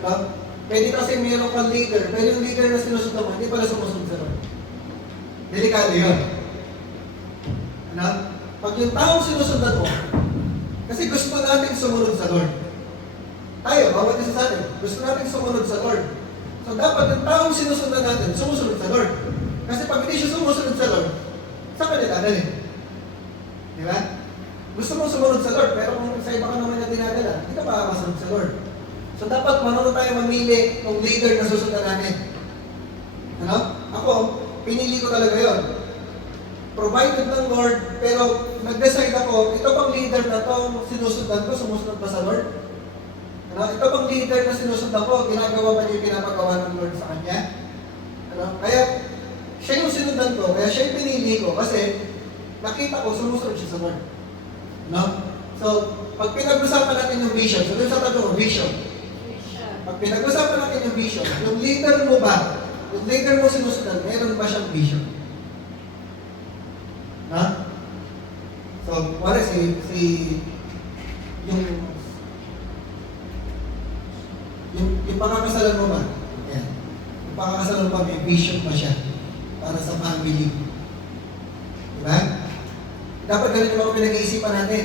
Ano? Pwede kasi mayroon kang leader, pero yung leader na sinusunod mo, hindi pala sumusunod sa Lord. Delikado yun. Ano? Pag yung taong sinusundan mo, kasi gusto natin sumunod sa Lord. Tayo, bawat isa sa atin, gusto natin sumunod sa Lord. So dapat yung taong sinusundan natin, sumusunod sa Lord. Kasi pag hindi siya sumusunod sa Lord, saan ka dinadala eh? Di ba? Gusto mong sumunod sa Lord, pero kung sa iba ka naman na dinadala, hindi ka makakasunod sa Lord. So dapat marunong tayo mamili ng leader na susundan natin. Ano? Ako, pinili ko talaga yon. Provided ng Lord, pero nag-decide ako, ito bang leader na to sinusundan ko, sumusunod ba sa Lord? Ano? Ito bang leader na sinusundan ko, ginagawa ba niya yung pinapagawa ng Lord sa kanya? Ano? Kaya, siya yung sinundan ko, kaya siya yung pinili ko, kasi nakita ko, sumusunod siya sa Lord. No? So, pag pinag-usapan natin yung vision, so doon sa tabi mo, vision. Pag pinag-usapan natin yung vision, yung leader mo ba, yung leader mo sinusundan, meron ba siyang vision? Ha? So, wala yung pakakasalan mo ba? Yan. Yung pakakasalan mo ba, may vision ba siya para sa family? Diba? Dapat ganun yung mga pinag-iisipan natin.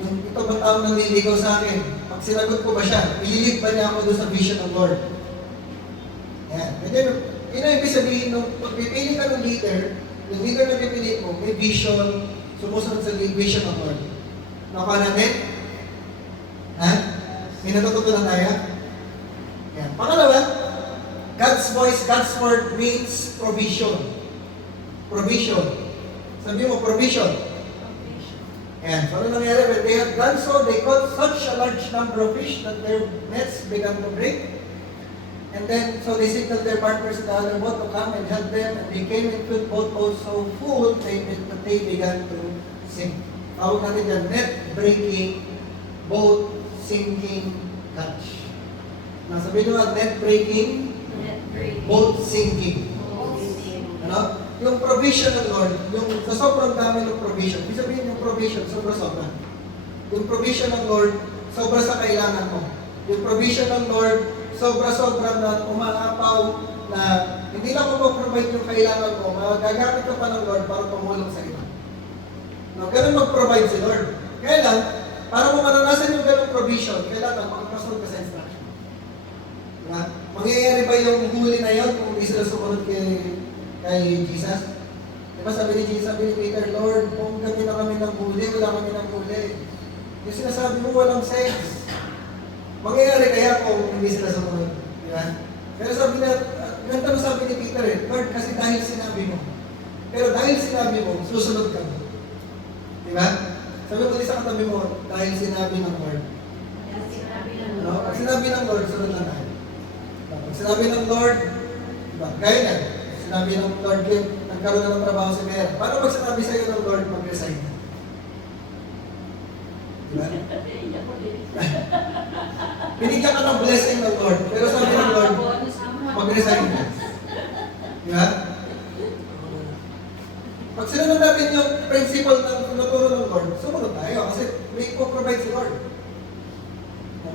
Yung ito ba taong nanliligaw sa akin? Pag sinagot ko ba siya? Ililid ba niya ako doon sa vision ng Lord? Yan. Ganyan, yun ang ibig sabihin, nung pagpipili ka ng leader, yung leader na pipili mo, may vision, sumusunod sa vision ng Lord. Nakuha natin? Ha? May natututunan tayo? Yan. Pangalawa, God's voice, God's word means provision. Provision. Sabi mo, provision. Yan. So, ano nangyari? When they had done so, they caught such a large number of fish that their nets began to break. And then, so they signaled their partners in the other boat to come and help them. And they came into both boats so full that they began to sink. Tawag natin yan, net breaking, boat sinking, catch. Sabihin nyo, net breaking, boat sinking. Ano? Yung provision ng Lord, yung sa sobrang dami ng provision, ibig sabihin yung provision, sobra-sobra. Yung provision ng Lord, sobra sa kailangan mo. Yung provision ng Lord, sobra-sobra na umaapaw na hindi lang mag-provide yung kailangan mo, magagamit ka pa ng Lord para tumulong sa iba. No, ganun mag-provide si Lord. Kaya lang, para mo maranasan yung ganung provision, kailangan makakasunod ka sa instruction. Diba? Mangyayari ba yung huli na yun kung hindi sila sumunod kay Jesus? Diba sabi ni Jesus, sabi ni Peter, Lord, kung kami na kami ng huli, wala kami ng huli. Yung sinasabi mo, walang sense. Mangyayari kaya kung hindi sila sumunod. Diba? Pero sabi na, ganito na sabi ni Peter Lord, kasi dahil sinabi mo. Pero dahil sinabi mo, susunod ka mo. Diba? Sabi mo sa katabi mo, dahil sinabi ng Lord. No? Pag sinabi ng Lord, sunod lang tayo. Pag sinabi ng Lord, diba? Gaya na. Sinabi ng Lord, nagkaroon na ng trabaho si Mayor. Paano pag sinabi sa'yo ng Lord, mag-resign ka? Diba? Binigyan ka ng blessing ng Lord, pero sabi ng Lord, mag-resign ka. Diba? Pag sinunod natin yung principle ng tinuturo ng Lord, sumunod tayo kasi may provide si Lord.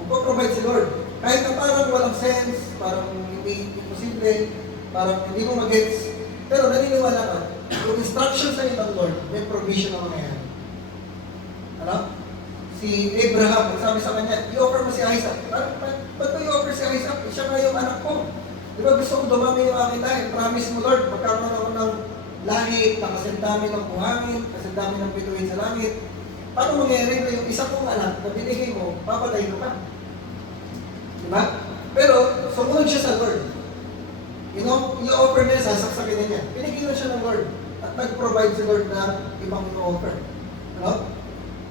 Provide si Lord. Kahit na parang walang sense, parang hindi imposible, parang hindi mo mag-gets, pero naniniwala ka, yung instruction sa inyo ng Lord, may provision na mangyayari. Ano? Si Abraham, sabi sa kanya, i-offer mo si Isaac. Ba't ko i-offer si Isaac? Siya nga yung anak ko. Di ba gusto kong dumami yung aking tayo? Promise mo Lord, magkaroon ako ng langit, na kasi dami ng buhangin, kasi dami ng bituin sa langit. Paano mangyayari na yung isa kong anak na binigay mo, papatay ka pa? Diba? Pero, sumunod siya sa Lord. I-offer niya, sasaksakin niya. Pinigyan siya ng Lord. At nag-provide si Lord na ibang i-offer. Ano?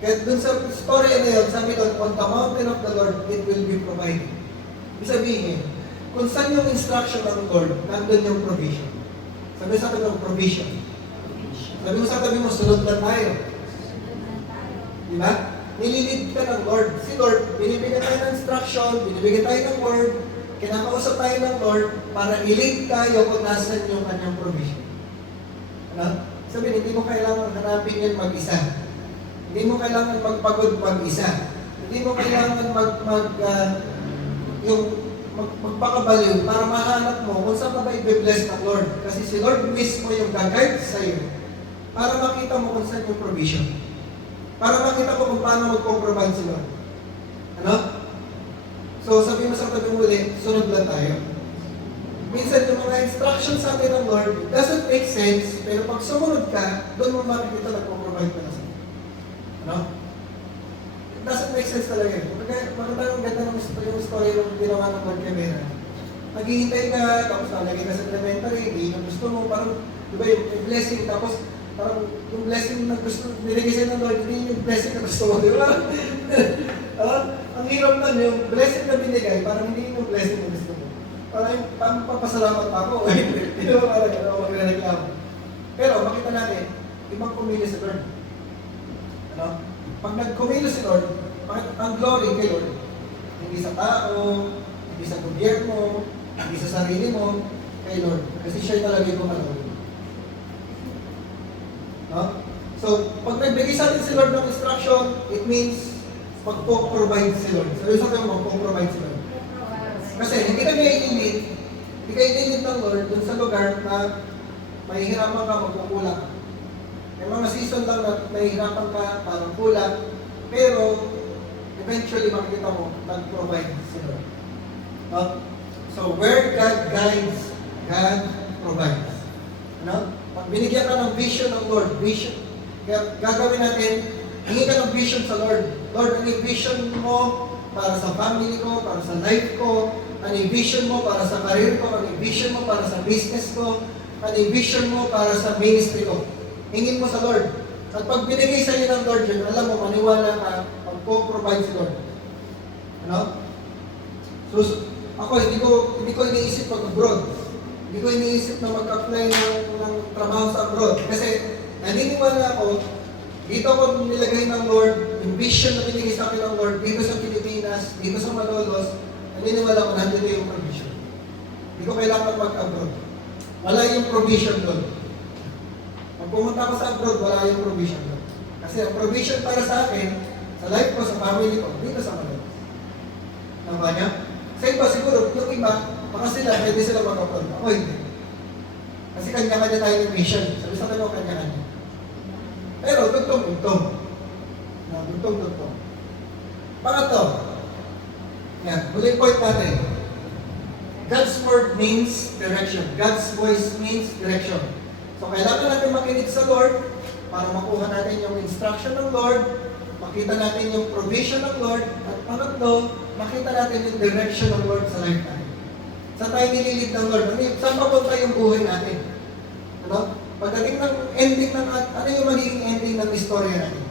Kaya dun sa story na yun, sabi doon, on the mountain of the Lord, it will be provided. Ibig sabihin, kung saan yung instruction ng Lord, nandun yung provision. Sabi sa tabi mo, provision. Sabi mo sa tabi mo, sunod na tayo. Diba? Nililid ka ng Lord. Si Lord, binibigyan tayo ng instruction, binibigyan tayo ng word, kinakausap tayo ng Lord para i-lead tayo kung nasan yung kanyang provision. Ano? Sabi, hindi mo kailangan hanapin yan mag-isa. Hindi mo kailangan magpagod mag-isa. Hindi mo kailangan magpakabaliw para mahanap mo kung saan ka ba i-bless ng Lord. Kasi si Lord mismo yung gag-guide sa iyo para makita mo kung saan yung provision. Para makita mo kung paano mag-compromise si Lord. Ano? So sabi mo sa tabi mo ulit, sunod lang tayo. Minsan yung mga instructions sa atin ng Lord doesn't make sense, pero pag sumunod ka, doon mo makikita nag-compromise ka na sa iyo. Ano? Doesn't make sense talaga yun. Maganda yung ganda ng story ng ginawa ng Lord Camera. Naghihintay ka, tapos nalagay ka sa elementary, hindi yung gusto mo, parang, di ba yung blessing, tapos parang yung blessing na gusto, nilagay sa'yo ng Lord, hindi yung blessing na gusto mo, di ba? Ang hirap nun, yung blessing na binigay, parang hindi yung blessing na gusto mo. Parang papasalamat pa ako, di ba parang ako magreklamo. Pero makita natin, ibang pumili sa Lord. Ano? Pag nag-kumilo si Lord, ang glory kay Lord, hindi sa tao, hindi sa gobyerno, hindi sa sarili mo, kay Lord. Kasi siya talaga yung kumalo. No? So, pag nagbigay sa atin si Lord ng instruction, it means magpo-provide si Lord. Sabi sa atin, magpo-provide si Lord. Kasi hindi ka niya ililid, hindi ka ililid ng Lord dun sa lugar na mahihirapan ka, magkukulang ka. May mga season lang na nahihirapan ka, parang kulang, pero eventually makikita mo, nag-provide si Lord. No? So, where God guides, God provides. Ano? Pag binigyan ka ng vision ng Lord, vision, gagawin natin, hingi ka ng vision sa Lord. Lord, ano yung vision mo para sa family ko, para sa life ko, ano yung vision mo para sa career ko, ano yung vision mo para sa business ko, ano yung vision mo para sa ministry ko. Hingin mo sa Lord. At pag binigay sa iyo ng Lord yun, alam mo, maniwala ka, pag-provide si Lord. Ano? So, ako, hindi ko iniisip pag-abroad. Hindi ko iniisip na mag-apply ng trabaho sa abroad. Kasi, naniniwala ako, dito ako nilagay ng Lord, yung vision na binigay sa akin ng Lord, dito sa Pilipinas, dito sa Malolos, naniniwala ko, nandito yung provision. Hindi ko kailangan mag-abroad. Wala yung provision doon. Pag pumunta ako sa abroad, wala yung provision doon. Kasi ang provision para sa akin, sa life ko, sa family ko, dito sa Malolos. Tama niya? Sa iba siguro, yung iba, Baka sila, pwede sila mag-upload. Ako hindi. Kasi kanya-kanya tayo ng mission. Sabi sa tanong, kanya-kanya. Pero, dugtong-dugtong. Dugtong-dugtong. Pangatlo, yan, huling point natin. God's word means direction. God's voice means direction. So, kailangan natin makinig sa Lord para makuha natin yung instruction ng Lord, makita natin yung provision ng Lord, at pangatlo, makita natin yung direction ng Lord sa life natin. Saan tayo nililid ng Lord? Saan papunta yung buhay natin? Ano? Pagdating ng ending ng, ano yung magiging ending ng istorya natin?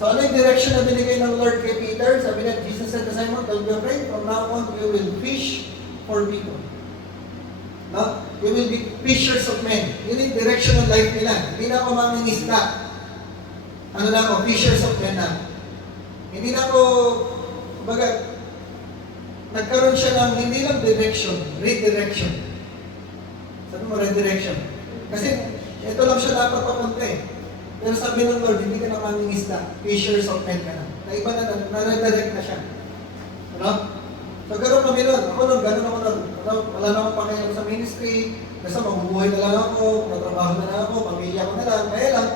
So, ano yung direction na binigay ng Lord kay Peter? Sabi niya, Jesus said to Simon, don't be afraid, from now on, you will fish for people. No? You will be fishers of men. Yun yung direction ng life nila. Hindi na ako mangingisda. Ano na ako? Fishers of men na. Hindi na ako, kumbaga, nagkaroon siya ng hindi lang direction, redirection. Sabi mo, redirection. Kasi, ito lang siya dapat papunta eh. Pero sabi ng Lord, hindi ka na mangingisda. Fishers of men ka na. Naiba na, na-redirect na siya. Ano? So, gano'n kami nun. Ako nun, gano'n ako nun. Wala na akong pakialam sa ministry. Basta mabubuhay na lang ako, matrabaho na lang ako, pamilya ko na lang. Kaya lang,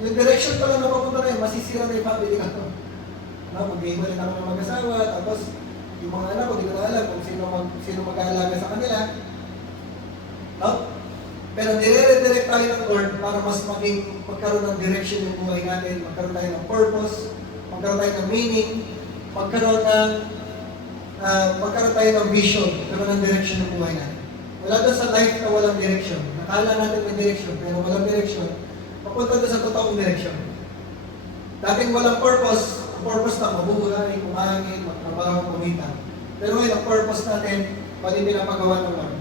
yung direction pa lang na papunta na yun, masisira na yung family ko. Mag-iwalay na ako ng mag-asawa, tapos yung mga anak ko, di ko na alam kung sino mag-aalaga sa kanila. No? Pero nire-redirect tayo ng Lord para mas magkaroon ng direction yung buhay natin, magkaroon tayo ng purpose, magkaroon tayo ng meaning, magkaroon tayo ng vision, magkaroon ng direction ng buhay natin. Wala doon sa life na walang direction. Nakala natin may direction, pero walang direction. Papunta doon sa totoong direction. Dating walang purpose, ang purpose na mabuhay, kumangin, magtrabaho, kumita. Pero ngayon, ang purpose natin, pati pinapagawa ng Lord.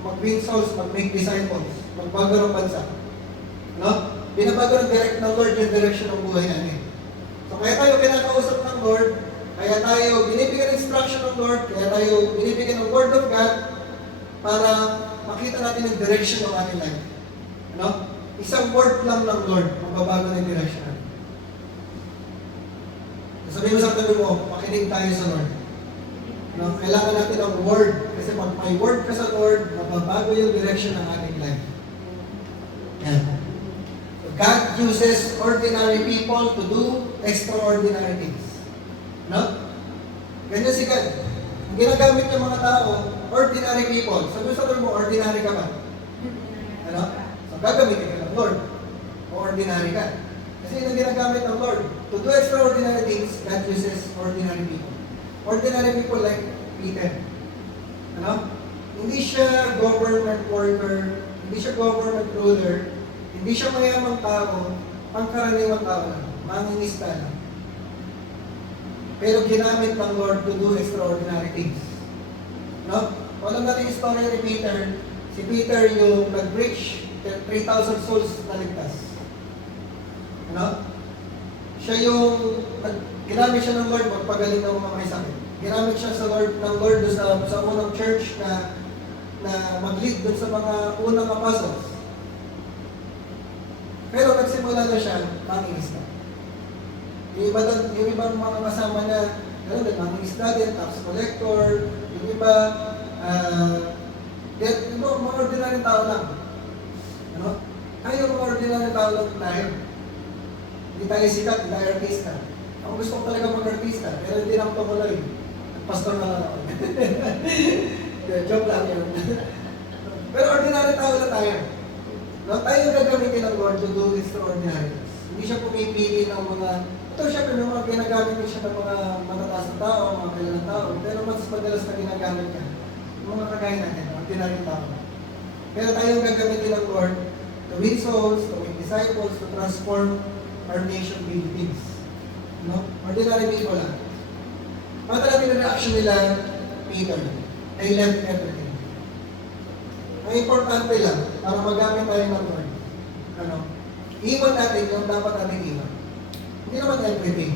Mag-win souls, mag-make disciples, magbago ng bansa. No? Binabago ng direct ng Lord yung direction ng buhay natin. So kaya tayo kinakausap ng Lord, kaya tayo binibigyan ng instruction ng Lord, kaya tayo binibigyan ng Word of God para makita natin yung direction ng ating life. Ano? Isang word lang ng Lord, magbabago ng direction natin. Sabihin mo sa tabi mo, makinig tayo sa Lord. No? Kailangan natin ang Word. Kasi pag may Word ka sa Lord, mababago yung direction ng ating life. Yan. So God uses ordinary people to do extraordinary things. No? Ganyan si God. Ang ginagamit ng mga tao, ordinary people. Sabi sa mo, ordinary ka ba? Ano? So gagamitin ka ng Lord. O ordinary ka. Kasi yun ang ginagamit ng Lord. To do extraordinary things, God uses ordinary people. Ordinary people like Peter. Ano? Hindi siya government worker, hindi siya government ruler, hindi siya mayamang tao, pangkaraniwang tao lang, mangingisda lang. Pero ginamit ng Lord to do extraordinary things. No? Alam natin yung story ni Peter. Si Peter yung nag-preach, 3,000 souls na ligtas. Ano? Siya yung, ginamit siya ng Lord magpagaling ng mga may sakit. Ginamit siya sa Lord, ng Lord sa unang church na mag-lead doon sa mga unang apostles. Pero nagsimula na siya, mangingisda. Yung ibang mga kasama niya, mangingisda din, tax collector, yung iba, mga ordinary tao lang. Ano? Tayo mga ordinary tao lang tayo. Hindi tayo sikat, hindi tayo artista. Ako gusto ko talaga mag-artista, pero hindi lang tumuloy. Pastor na lang ako. Joke lang yun. Pero ordinary tao lang tayo. No? Tayo gagamitin ng Lord to do extraordinary. Hindi siya pumipili ng mga... Ito siya, may mga ginagamit siya ng mga matataas na tao, mga kailangan tao. Pero mas madalas na ginagamit ka. Yung mga kagaya natin, ordinary tao. Pero tayo gagamitin ng Lord to win souls, to make disciples, to transform our nation Philippines. No? Ordinary people lang. Mata natin ang reaction nila, Peter. They left everything. Ang importante lang, para magamit tayo ng Lord, ano, iwan natin yung dapat natin iwan. Hindi naman everything.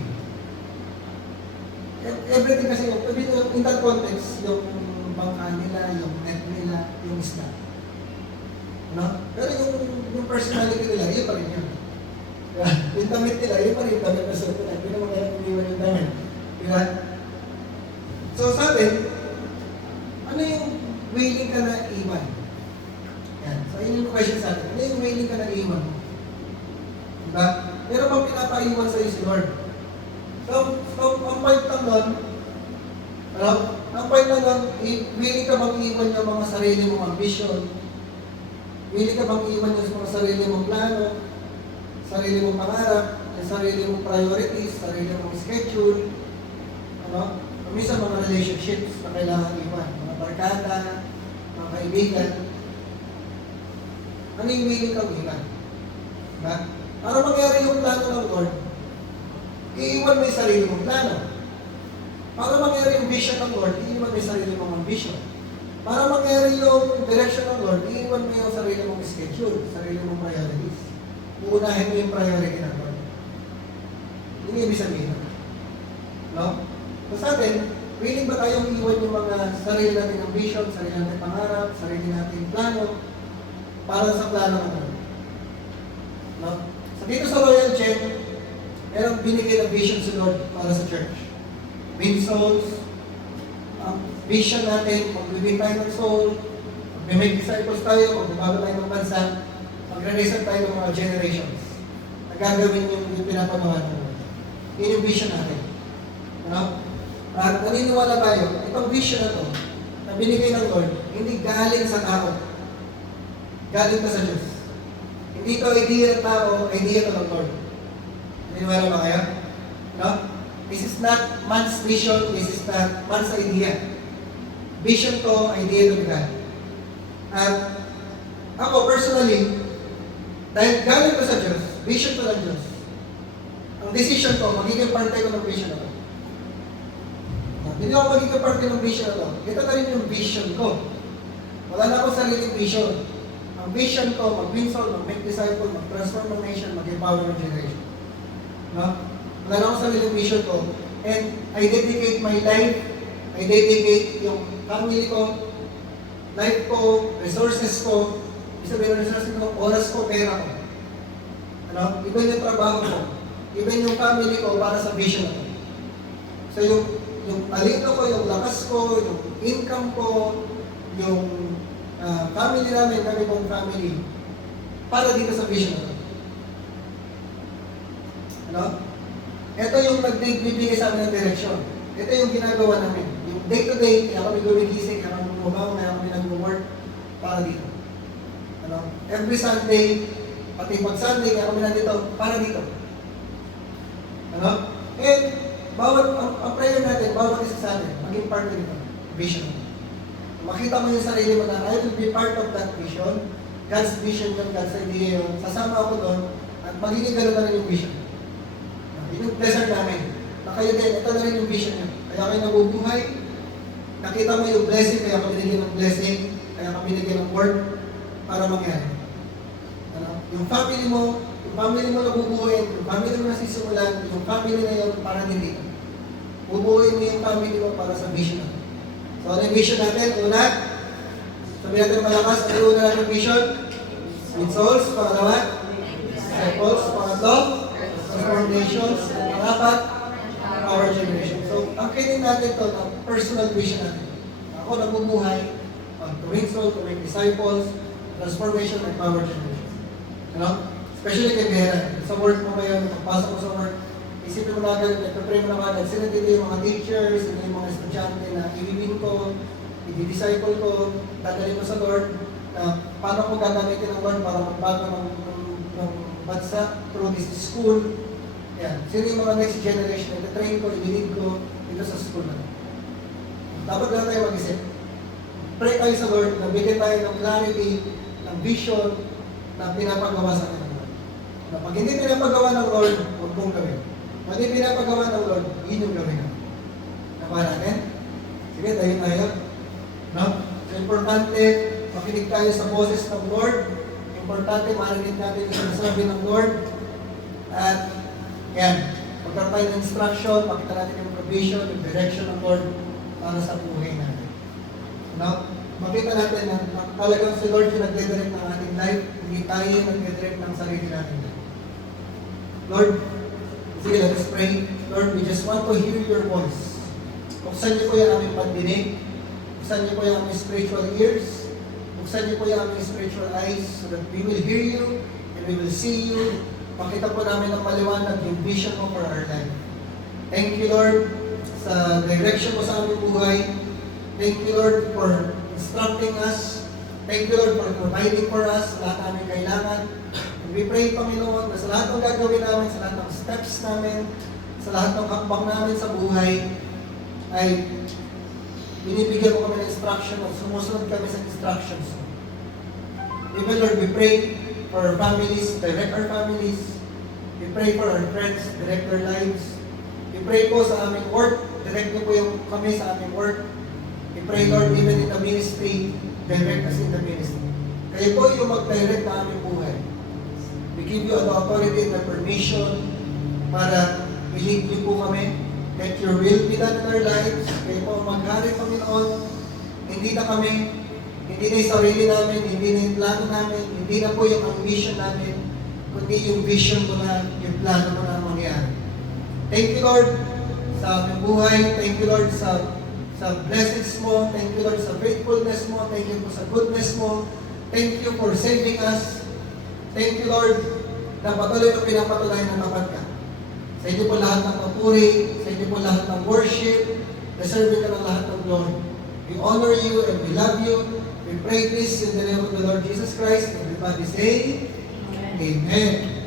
Everything kasi, in that context, yung bangka nila, yung net nila, yung isda. No? Pero yung personality nila, yun pa rin yun. Yung damit nila, yun pa rin yung damit na suot nila. Hindi naman kaya iniwan yung damit. Diba? So sabi, ano nakaiwan sa'yo si Lord. So ang point lang nun, ang point lang nun, willing ka bang iwan yung mga sarili mong ambisyon? Willing ka bang iwan yung mga sarili mong plano, sarili mong pangarap, yung sarili mong priorities, sarili mong schedule, minsan mga relationships na kailangan iwan, mga barkada, mga kaibigan, ano yung willing kang iwan? Diba? Para mangyari yung plano ng Lord, iiwan mo yung sarili mong plano. Para mangyari yung vision ng Lord, iiwan mo yung sarili mong ambition. Para mangyari yung direction ng Lord, iiwan mo yung sarili mong schedule, sarili mong priorities. Uunahin mo yung priority ng Lord. Yun yung ibig sabihin. No? So sa atin, willing ba tayong iwan yung mga sarili nating ambition, sarili nating pangarap, sarili nating plano, para sa plano ng Lord? No? So dito sa Royal Check, merong binigay na vision si Lord para sa church. Win souls, ang vision natin, mag-win tayo ng soul, mag-make disciples tayo, magbabago tayo ng bansa, mag-represent tayo ng mga generations. Nagagawin yung pinapagawa ng Lord. Yun yung vision natin. No? At naniniwala tayo, itong vision na to, na binigay ng Lord, hindi galing sa tao. Galing pa sa Diyos. Hindi ito idea ng tao, idea ito ng Lord. Naniniwala ba kayo? No? This is not man's vision, this is not man's idea. Vision to, idea to God. At ako personally, dahil galing ko sa Diyos, vision to ng Diyos, ang decision ko, magiging parte ko ng vision na to. Hindi ako magiging parte ng vision na to. Ito na rin yung vision ko. Wala na akong sariling vision. Ang vision ko, mag-win soul, mag-make disciple, mag-transform ng nation, mag-empower ng generation. No? Wala na akong sariling vision ko. And I dedicate my life, I dedicate yung family ko, life ko, resources ko, sabihin ng resources ko, oras ko, pera ko. Even yung trabaho ko, even yung family ko para sa vision ko. So yung talento ko, yung lakas ko, yung income ko, yung family namin, kami kong family, para dito sa vision na ito. Ito yung nagbibigay sa amin ng direksyon. Ito yung ginagawa namin. Yung day-to-day, kaya kami gumigising, kaya kami bumabaw, kaya kami nag-work para dito. Every Sunday, pati pag-Sunday, kaya kami nandito, para dito. And ang prayer natin, bawat isa sa atin, maging part nito, vision. Makita mo yung sarili mo na, I will be part of that vision. God's vision yun, God's idea yun. Sasama ako doon, at magiging gano'n na rin yung vision. Yun yung pleasure namin. Na kayo din, ito na rin yung vision nyo. Kaya kayo nabubuhay, nakita mo yung blessing, kaya kami binigyan ng blessing, kaya kami binigyan ng word, para mangyari. Yung family mo nabubuhay, yung family mo nasisimulan, yung family na yun para din dito. Bubuhay mo yung family mo para sa vision natin. So, ano yung vision natin? Una, sabi natin malakas, ano yung una natin vision? Win souls, pangalawa, disciples, pangatlo, transform nations, pangapat, our generation. So, ang kinin natin ito, na personal vision natin. Ako nabubuhay, to win souls, to make disciples, transformation, and power generation. Especially kay Bera, sa work mo ngayon, pagpasok mo sa work, isipin mo na agad, nagpapray mo na agad, sila dito yung mga teachers, sila yung mga estudyante na i-win ko, i-disciple ko, dadalhin mo sa Lord, na paano ko gagamitin ang Lord para magbago ng bansa through this school. Yan. Sino yung mga next generation, ito-train ko, i-lead ko dito sa school na. Dapat lang tayo mag-isip. Pray tayo sa Lord, nabigyan tayo ng clarity, ng vision, na pinapagawa sa akin ng Lord. Na pag hindi pinapagawa ng Lord, huwag mong gawin. Pag hindi pinapagawa ng Lord, yun yung gawin natin. Nakuha natin? Sige, tayo. No? So, importante, makinig tayo sa boses ng Lord. Importante, marinig natin yung sinasabi ng Lord. At, yan, magkaroon tayo ng instruction, makita natin yung provision, yung direction ng Lord para sa buhay natin. No? Makita natin na talagang si Lord yung nagdedirect ng ating life, hindi tayo yung nagdedirect ng sarili natin. Lord, sige, let us pray. Lord, we just want to hear your voice. Buksan niyo po yung aming pandinig. Buksan niyo po yung aming spiritual ears. Buksan niyo po yung aming spiritual eyes so that we will hear you and we will see you makita po namin ng maliwanag yung vision mo for our life. Thank you, Lord, sa direction mo sa aming buhay. Thank you, Lord, for instructing us. Thank you, Lord, for providing for us sa lahat ng aming kailangan. And we pray, Panginoon, na sa lahat ng gagawin namin, sa lahat ng steps namin, sa lahat ng hakbang namin sa buhay, ay binibigyan mo kami ng instruction at sumusunod kami sa instructions mo. Even, Lord, we pray for our families, direct our families. We pray for our friends, direct their lives. We pray po sa aming work, direct niyo po yung kami sa aming work. We pray, Lord, even in the ministry, direct us in the ministry. Kayo po yung mag-direct na aming buhay. We give you the authority and the permission para i-lead niyo po kami. Let your will be done in our lives. Kayo po maghari, Panginoon. Hindi na kami, hindi na yung sarili namin, hindi na yung plano namin, hindi na po yung ambition namin, kundi yung vision mo na, yung plano mo na mangyari. Thank you, Lord, sa aming buhay. Thank you, Lord, sa blessings mo. Thank you, Lord, sa faithfulness mo. Thank you po sa goodness mo. Thank you for saving us. Thank you, Lord, na patuloy na pinapatuloy na tapat ka. Sa inyo po lahat ng papuri, sa inyo po lahat ng worship, deserving ka ng lahat ng glory. We honor you and we love you. We pray this in the name of the Lord Jesus Christ. Everybody say, Amen.